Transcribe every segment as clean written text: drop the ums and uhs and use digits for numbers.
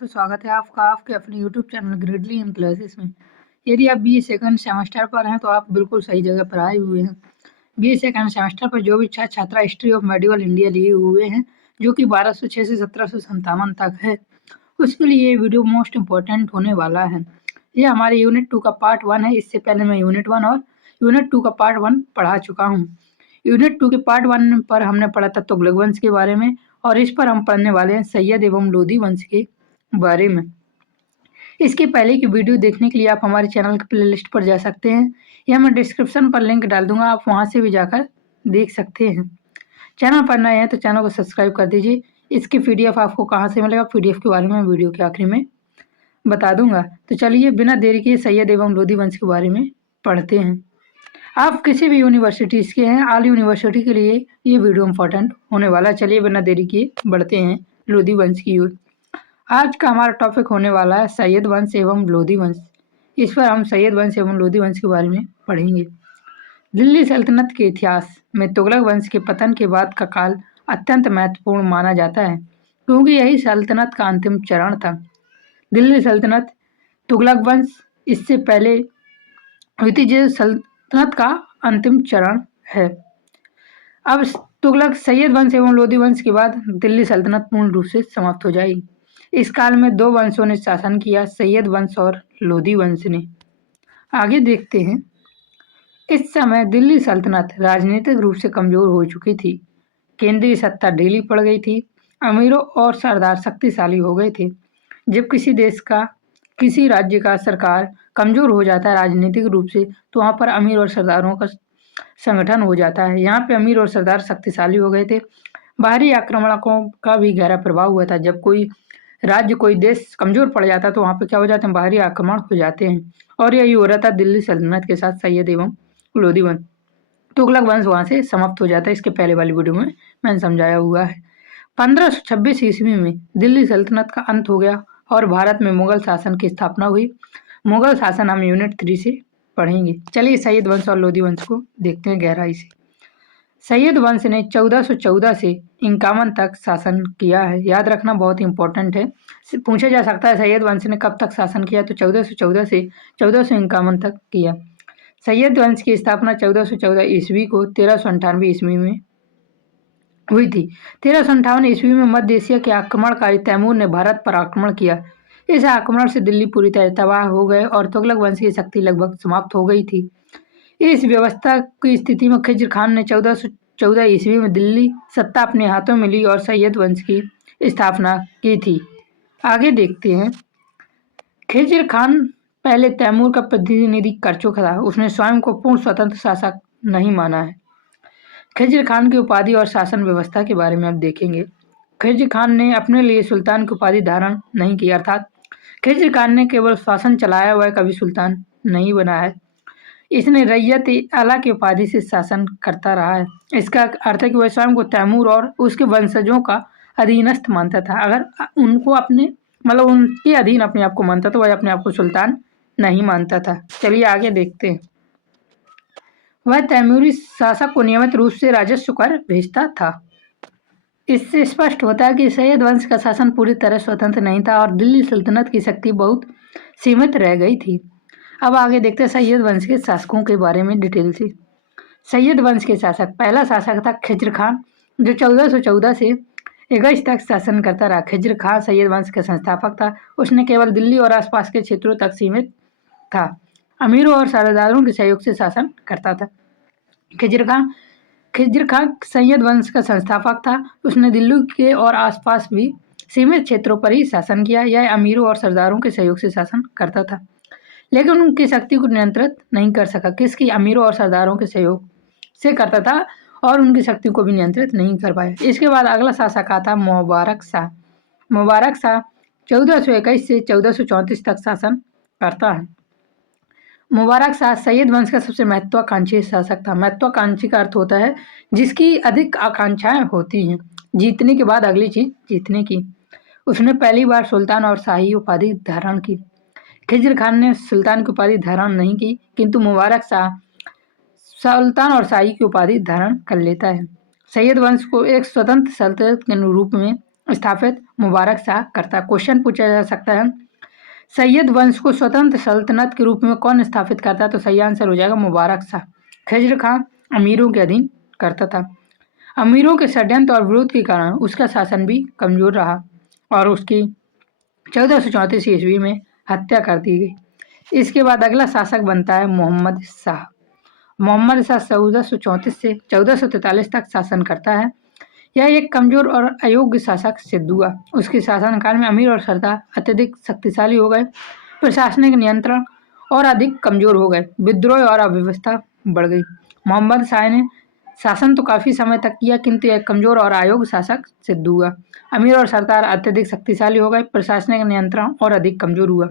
तो स्वागत है आपका आपके अपने YouTube चैनल ग्रेडली इन क्लासेस में। यदि आप BA सेकंड सेमेस्टर पर हैं तो आप बिल्कुल सही जगह पर आए हुए हैं। BA सेकंड सेमेस्टर पर जो भी छात्र हिस्ट्री ऑफ मेडिवल इंडिया लिए हुए हैं, जो कि 1206 से 1757 तक है, उसके लिए ये वीडियो मोस्ट इम्पोर्टेंट होने वाला है। ये हमारे यूनिट 2 का पार्ट 1 है। इससे पहले मैं यूनिट 1 और यूनिट 2 का पार्ट 1 पढ़ा चुका हूँ। यूनिट 2 के पार्ट 1 पर हमने पढ़ा था तुगलक वंश के बारे में, और इस पर हम पढ़ने वाले हैं सैयद एवं लोधी वंश के बारे में। इसके पहले की वीडियो देखने के लिए आप हमारे चैनल के प्लेलिस्ट पर जा सकते हैं, या मैं डिस्क्रिप्शन पर लिंक डाल दूंगा, आप वहां से भी जाकर देख सकते हैं। चैनल पर नए हैं तो चैनल को सब्सक्राइब कर दीजिए। इसकी PDF आपको कहाँ से मिलेगा, PDF के बारे में वीडियो के आखिरी में बता दूंगा। तो चलिए बिना देरी किए सैयद एवं लोधी वंश के बारे में पढ़ते हैं। आप किसी भी यूनिवर्सिटीज़ के हैं, ऑल यूनिवर्सिटी के लिए ये वीडियो इंपॉर्टेंट होने वाला। चलिए बिना देरी किए बढ़ते हैं लोधी वंश की ओर। आज का हमारा टॉपिक होने वाला है सैयद वंश एवं लोधी वंश। इस पर हम सैयद वंश एवं लोधी वंश के बारे में पढ़ेंगे। दिल्ली सल्तनत के इतिहास में तुगलक वंश के पतन के बाद का काल अत्यंत महत्वपूर्ण माना जाता है, क्योंकि यही सल्तनत का अंतिम चरण था। दिल्ली सल्तनत, तुगलक वंश, इससे पहले विजय सल्तनत का अंतिम चरण है। अब तुगलक सैयद वंश एवं लोधी वंश के बाद दिल्ली सल्तनत पूर्ण रूप से समाप्त हो जाएगी। इस काल में दो वंशों ने शासन किया, सैयद वंश और लोधी वंश ने। आगे देखते हैं। इस समय दिल्ली सल्तनत राजनीतिक रूप से कमजोर हो चुकी थी। केंद्रीय सत्ता ढीली पड़ गई थी। अमीरों और सरदार शक्तिशाली हो गए थे। जब किसी राज्य का सरकार कमजोर हो जाता है राजनीतिक रूप से, तो वहाँ पर अमीर और सरदारों का संगठन हो जाता है। यहाँ पे अमीर और सरदार शक्तिशाली हो गए थे। बाहरी आक्रमणों का भी गहरा प्रभाव हुआ था। जब कोई राज्य, कोई देश कमजोर पड़ जाता है तो वहाँ पे क्या हो जाते हैं, बाहरी आक्रमण हो जाते हैं। और यही हो रहा था दिल्ली सल्तनत के साथ सैयद एवं लोधी वंश। तुगलक वंश वहाँ से समाप्त हो जाता है। इसके पहले वाली वीडियो में मैंने समझाया हुआ है। 1526 ईस्वी में दिल्ली सल्तनत का अंत हो गया और भारत में मुगल शासन की स्थापना हुई। मुगल शासन हम यूनिट 3 से पढ़ेंगे। चलिए सैयद वंश और लोधी वंश को देखते हैं गहराई से। सैयद वंश ने 1414 से 51 तक शासन किया है। याद रखना बहुत इंपॉर्टेंट है। पूछा जा सकता है सैयद वंश ने कब तक शासन किया, तो 1414 से 1451 तक किया। सैयद वंश की स्थापना 1414 ईस्वी को 1398 ईस्वी में हुई थी। 1358 ईस्वी में मध्य एशिया के आक्रमणकारी तैमूर ने भारत पर आक्रमण किया। इस आक्रमण से दिल्ली पूरी तरह तबाह हो गए और तुगलक वंश की शक्ति लगभग समाप्त हो गई थी। इस व्यवस्था की स्थिति में खिज्र खान ने 1414 ईस्वी में दिल्ली सत्ता अपने हाथों में ली और सैयद वंश की स्थापना की थी। आगे देखते हैं। खिज्र खान पहले तैमूर का प्रतिनिधि कर चुका था। उसने स्वयं को पूर्ण स्वतंत्र शासक नहीं माना है। खिज्र खान की उपाधि और शासन व्यवस्था के बारे में अब देखेंगे। खिज्र खान ने अपने लिए सुल्तान की उपाधि धारण नहीं की, अर्थात खिज्र खान ने केवल शासन चलाया हुआ है, कभी सुल्तान नहीं बना है। इसने रैयत आला की उपाधि से शासन करता रहा है। इसका अर्थ है कि वह स्वयं को तैमूर और उसके वंशजों का अधीनस्थ मानता था। अगर उनको अपने उनके अधीन अपने आप को मानता तो वह अपने आप को सुल्तान नहीं मानता था। चलिए आगे देखते हैं। वह तैमूरी शासक को नियमित रूप से राजस्व कर भेजता था। इससे स्पष्ट होता है कि सैयद वंश का शासन पूरी तरह स्वतंत्र नहीं था और दिल्ली सल्तनत की शक्ति बहुत सीमित रह गई थी। अब आगे देखते हैं सैयद वंश के शासकों के बारे में डिटेल से। सैयद वंश के शासक, पहला शासक था खिज्र खान, जो 1414 से 21 तक शासन करता रहा। खिज्र खान सैयद वंश का संस्थापक था। उसने केवल दिल्ली और आसपास के क्षेत्रों तक सीमित था। अमीरों और सरदारों के सहयोग से शासन करता था। खिज्र खान सैयद वंश का संस्थापक था। उसने दिल्ली के और आसपास भी सीमित क्षेत्रों पर ही शासन किया। यह अमीरों और सरदारों के सहयोग से शासन करता था, लेकिन उनकी शक्ति को नियंत्रित नहीं कर सका। किसकी? अमीरों और सरदारों के सहयोग से करता था और उनकी शक्ति को भी नियंत्रित नहीं कर पाया। इसके बाद अगला शासक आता मुबारक शाह। मुबारक शाह 1421 से 1434 तक शासन करता है। मुबारक शाह सैयद वंश का सबसे महत्वाकांक्षी शासक था। महत्वाकांक्षी का अर्थ होता है जिसकी अधिक आकांक्षाएं होती हैं, जीतने के बाद अगली चीज जीतने की। उसने पहली बार सुल्तान और शाही उपाधि धारण की। खिज्र खान ने सुल्तान की उपाधि धारण नहीं की, किंतु मुबारक शाह सुल्तान और शाही की उपाधि धारण कर लेता है। सैयद वंश को एक स्वतंत्र सल्तनत के रूप में स्थापित मुबारक शाह करता। क्वेश्चन पूछा जा सकता है, सैयद वंश को स्वतंत्र सल्तनत के रूप में कौन स्थापित करता? तो सही आंसर हो जाएगा मुबारक शाह। खिज्र खां अमीरों के अधीन करता था। अमीरों के षड्यंत्र और विरोध के कारण उसका शासन भी कमजोर रहा और उसकी 1434 ईस्वी में हत्या कर दी गई। इसके बाद अगला शासक बनता है मोहम्मद शाह। मोहम्मद शाह 1434 से 1443 तक शासन करता है। यह एक कमजोर और अयोग्य शासक सिद्ध हुआ। उसके शासनकाल में अमीर और सरदार अत्यधिक शक्तिशाली हो गए, प्रशासनिक नियंत्रण और अधिक कमजोर हो गए, विद्रोह और अव्यवस्था बढ़ गई। मोहम्मद शाह ने शासन तो काफी समय तक किया, किंतु एक कमजोर और अयोग्य शासक सिद्ध हुआ। अमीर और सरदार अत्यधिक शक्तिशाली हो गए, प्रशासनिक नियंत्रण और अधिक कमजोर हुआ,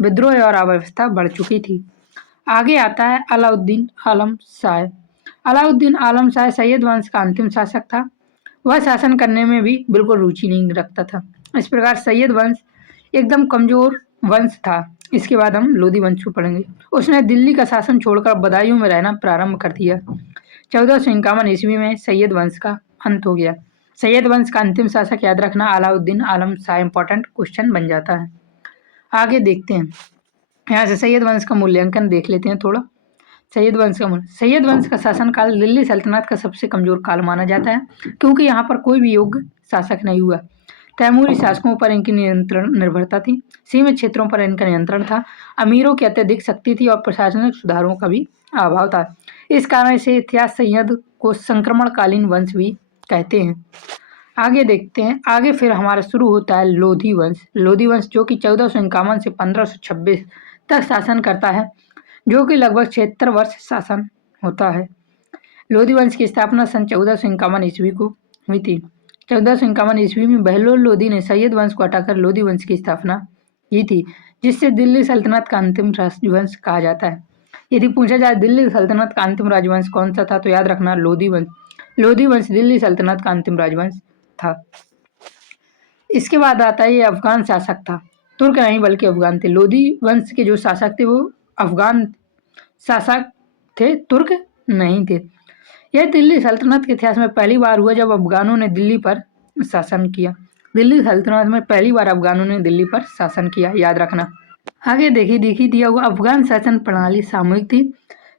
विद्रोह और अव्यवस्था बढ़ चुकी थी। आगे आता है अलाउद्दीन आलम शाह। अलाउद्दीन आलम शाह सैयद वंश का अंतिम शासक था। वह शासन करने में भी बिल्कुल रुचि नहीं रखता था। इस प्रकार सैयद वंश एकदम कमजोर वंश था। इसके बाद हम लोधी वंश को पढ़ेंगे। उसने दिल्ली का शासन छोड़कर बदायूं में रहना प्रारंभ कर दिया। 1451 ईस्वी में सैयद वंश का अंत हो गया। सैयद वंश का अंतिम शासक याद रखना अलाउद्दीन आलम शाह। इंपॉर्टेंट क्वेश्चन बन जाता है। आगे देखते हैं, यहाँ से सैयद वंश का मूल्यांकन देख लेते हैं थोड़ा। सैयद वंश का शासनकाल दिल्ली सल्तनत का सबसे कमजोर काल माना जाता है, क्योंकि यहाँ पर कोई भी योग्य शासक नहीं हुआ। तैमूरी शासकों पर इनकी नियंत्रण निर्भरता थी, सीमित क्षेत्रों पर इनका नियंत्रण था, अमीरों की अत्यधिक शक्ति थी और प्रशासनिक सुधारों का भी अभाव था। इस कारण से इतिहास सैयद को संक्रमणकालीन वंश भी कहते हैं। आगे देखते हैं, आगे फिर हमारा शुरू होता है लोधी वंश। लोधी वंश जो कि 1451 से 1526 तक शासन करता है, जो कि लगभग 76 वर्ष शासन होता है। लोधी वंश की स्थापना सन 1451 ईस्वी को हुई थी। 1451 ईस्वी में बहलोल लोधी ने सैयद वंश को हटाकर लोधी वंश की स्थापना की थी, जिससे दिल्ली सल्तनत का अंतिम राजवंश कहा जाता है। यदि पूछा जाए दिल्ली सल्तनत का अंतिम राजवंश कौन सा था, तो याद रखना लोधी वंश। लोधी वंश दिल्ली सल्तनत का अंतिम राजवंश था। इसके बाद आता है ये अफगान शासक था। तुर्क नहीं बल्कि अफगान थे। लोधी वंश के जो शासक थे वो अफगान शासक थे, तुर्क नहीं थे। यह दिल्ली सल्तनत के इतिहास में पहली बार हुआ जब अफगानों ने दिल्ली पर शासन किया। दिल्ली सल्तनत में पहली बार अफगानों ने दिल्ली पर शासन किया, याद रखना। आगे देखी दिया हुआ अफगान शासन प्रणाली सामूहिक थी।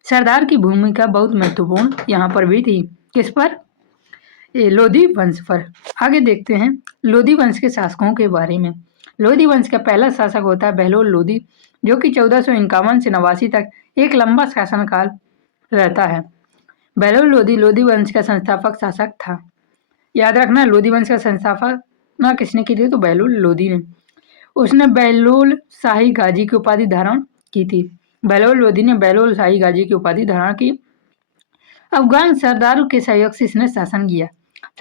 सरदार की भूमिका बहुत महत्वपूर्ण यहाँ पर भी थी। किस पर? लोधी वंश पर। आगे देखते हैं लोधी वंश के शासकों के बारे में। लोधी वंश का पहला शासक होता है बहलोल लोधी, जो कि 1451 से 89 तक एक लंबा शासनकाल रहता है। बहलोल लोधी लोधी वंश का संस्थापक शासक था। याद रखना लोधी वंश का संस्थापना किसने की थी, तो बहलोल लोधी ने। उसने बहलोल शाही गाजी की उपाधि धारण की थी। बहलोल लोधी ने बहलोल शाही गाजी की उपाधि धारण की। अफगान सरदारों के सहयोग से इसने शासन किया।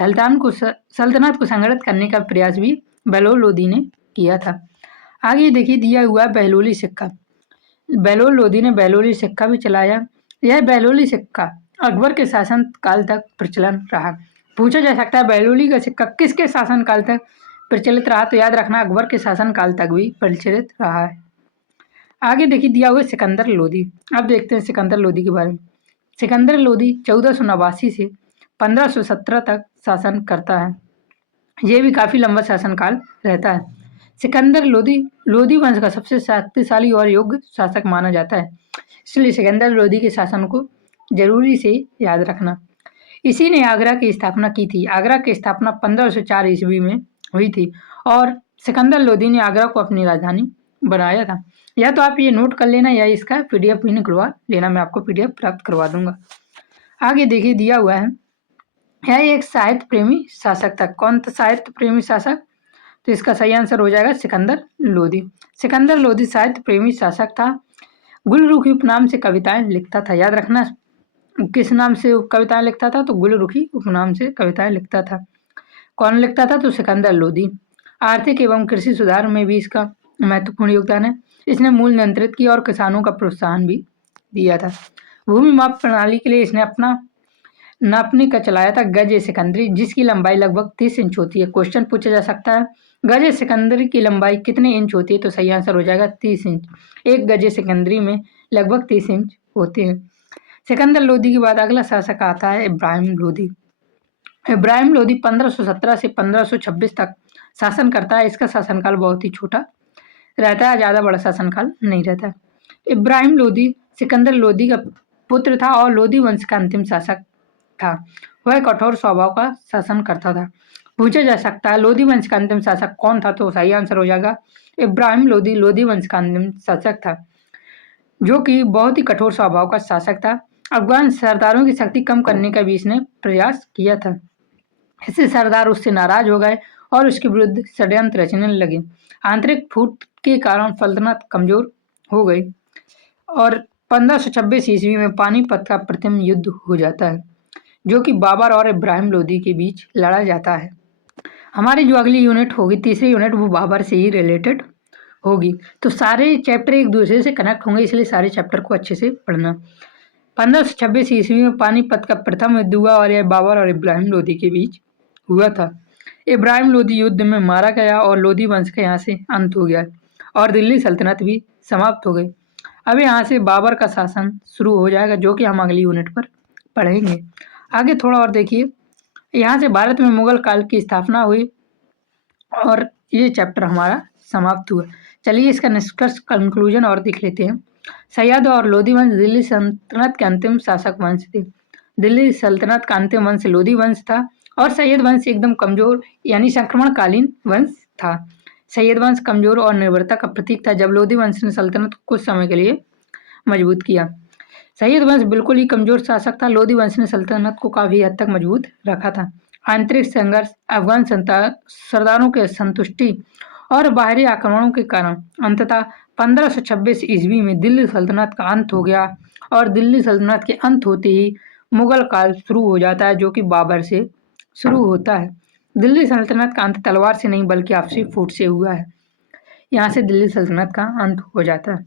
सल्तनत को संगठित करने का प्रयास भी बहलोल लोधी ने किया था। आगे देखिए दिया हुआ बहलोली सिक्का। बहलोल लोधी ने बहलोली सिक्का भी चलाया। यह बहलोली सिक्का अकबर के शासन काल तक प्रचलन रहा। पूछा जा सकता है बहलोली का सिक्का किसके शासन काल तक प्रचलित रहा, तो याद रखना अकबर के शासन काल तक भी प्रचलित रहा है। आगे देखिए दिया हुआ सिकंदर लोधी। अब देखते हैं सिकंदर लोधी के बारे में। सिकंदर लोधी 1489 से 1517 तक शासन करता है। ये भी काफी लंबा शासनकाल रहता है। सिकंदर लोधी लोधी वंश का सबसे शक्तिशाली और योग्य शासक माना जाता है, इसलिए सिकंदर लोधी के शासन को जरूरी से याद रखना। इसी ने आगरा की स्थापना की थी। आगरा की स्थापना 1504 ईस्वी में हुई थी और सिकंदर लोधी ने आगरा को अपनी राजधानी बनाया था। या तो आप ये नोट कर लेना या इसका PDF भी निकलवा लेना, मैं आपको PDF प्राप्त करवा दूंगा। आगे देखिए दिया हुआ है यह एक साहित्य प्रेमी शासक था। कौन था साहित्य प्रेमी शासक, तो इसका सही आंसर हो जाएगा सिकंदर लोधी। सिकंदर लोधी साहित्य प्रेमी शासक था। गुलरुखी उपनाम से कविताएं लिखता था। याद रखना किस नाम से कविताएं लिखता था, तो गुलरुखी उपनाम से कविताएं लिखता था। कौन लिखता था, तो सिकंदर लोधी। आर्थिक एवं कृषि सुधार में भी इसका महत्वपूर्ण योगदान है। इसने मूल्य नियंत्रित किया और किसानों का प्रोत्साहन भी दिया था। भूमि माप प्रणाली के लिए इसने अपना नापने का चलाया था गज सिकंदरी, जिसकी लंबाई लगभग 30 इंच होती है। क्वेश्चन पूछा जा सकता है गज सिकंदरी की लंबाई कितने इंच होती है, तो सही आंसर हो जाएगा 30 इंच। एक गज सिकंदरी में लगभग 30 इंच होते हैं। सिकंदर लोधी के बाद अगला शासक आता है इब्राहिम लोधी। इब्राहिम लोधी 1517 से 1526 तक शासन करता है। इसका शासनकाल बहुत ही छोटा रहता है, ज़्यादा बड़ा शासनकाल नहीं रहता है। इब्राहिम लोदी सिकंदर लोदी का पुत्र था और लोदी वंश का अंतिम शासक था। वह कठोर स्वभाव का शासन करता था। पूछा जा सकता है लोदी वंश का अंतिम शासक कौन था, तो सही आंसर हो जाएगा इब्राहिम लोदी लोदी वंश का अंतिम शासक था, जो कि बहुत ही कठोर स्वभाव का शासक था। अफगान सरदारों की शक्ति कम करने का भी इसने प्रयास किया था। इससे सरदार उससे नाराज हो गए और उसके विरुद्ध षड्यंत्र रचने लगे। आंतरिक फूट के कारण सल्तनत कमजोर हो गई और 1526 ईस्वी में पानीपत का प्रथम युद्ध हो जाता है, जो कि बाबर और इब्राहिम लोदी के बीच लड़ा जाता है। हमारी जो अगली यूनिट होगी, तीसरी यूनिट, वो बाबर से ही रिलेटेड होगी। तो सारे चैप्टर एक दूसरे से कनेक्ट होंगे, इसलिए सारे चैप्टर को अच्छे से पढ़ना। 1526 ईस्वी में पानीपत का प्रथम युद्ध हुआ और यह बाबर और इब्राहिम लोदी के बीच हुआ था। इब्राहिम लोदी युद्ध में मारा गया और लोदी वंश का यहाँ से अंत हो गया और दिल्ली सल्तनत भी समाप्त हो गई। अब यहाँ से बाबर का शासन शुरू हो जाएगा, जो कि हम अगली यूनिट पर पढ़ेंगे। आगे थोड़ा और देखिए, यहाँ से भारत में मुगल काल की स्थापना हुई और ये चैप्टर हमारा समाप्त हुआ। चलिए इसका निष्कर्ष कंक्लूजन और देख लेते हैं। सैयद और लोदी वंश दिल्ली सल्तनत के अंतिम शासक वंश थे। दिल्ली सल्तनत का अंतिम वंश लोदी वंश था और सैयद वंश एकदम कमजोर यानी संक्रमणकालीन वंश था। सैयद वंश कमजोर और निर्भरता का प्रतीक था, जब लोदी वंश ने सल्तनत को कुछ समय के लिए मजबूत किया। सैयद वंश बिल्कुल ही कमजोर शासक था, लोदी वंश ने सल्तनत को काफी हद तक मजबूत रखा था। आंतरिक संघर्ष, अफगान सरदारों के संतुष्टि और बाहरी आक्रमणों के कारण अंततः 1526 ईस्वी में दिल्ली सल्तनत का अंत हो गया और दिल्ली सल्तनत के अंत होते ही मुगल काल शुरू हो जाता है, जो कि बाबर से शुरू होता है। दिल्ली सल्तनत का अंत तलवार से नहीं बल्कि आपसी फूट से हुआ है। यहाँ से दिल्ली सल्तनत का अंत हो जाता है।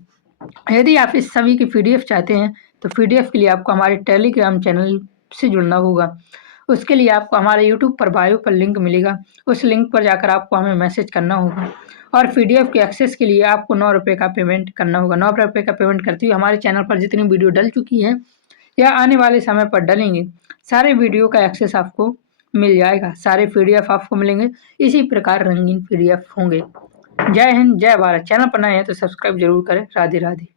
यदि आप इस सभी की पीडीएफ चाहते हैं तो पीडीएफ के लिए आपको हमारे टेलीग्राम चैनल से जुड़ना होगा। उसके लिए आपको हमारे यूट्यूब पर बायो पर लिंक मिलेगा, उस लिंक पर जाकर आपको हमें मैसेज करना होगा और पीडीएफ के एक्सेस के लिए आपको 9 रुपये का पेमेंट करना होगा। 9 रुपये का पेमेंट करते हुए हमारे चैनल पर जितनी वीडियो डल चुकी है या आने वाले समय पर डलेंगे, सारे वीडियो का एक्सेस आपको मिल जाएगा। सारे पीडीएफ आपको मिलेंगे, इसी प्रकार रंगीन पीडीएफ होंगे। जय हिंद, जय भारत। चैनल पर नए हैं तो सब्सक्राइब जरूर करें। राधे राधे।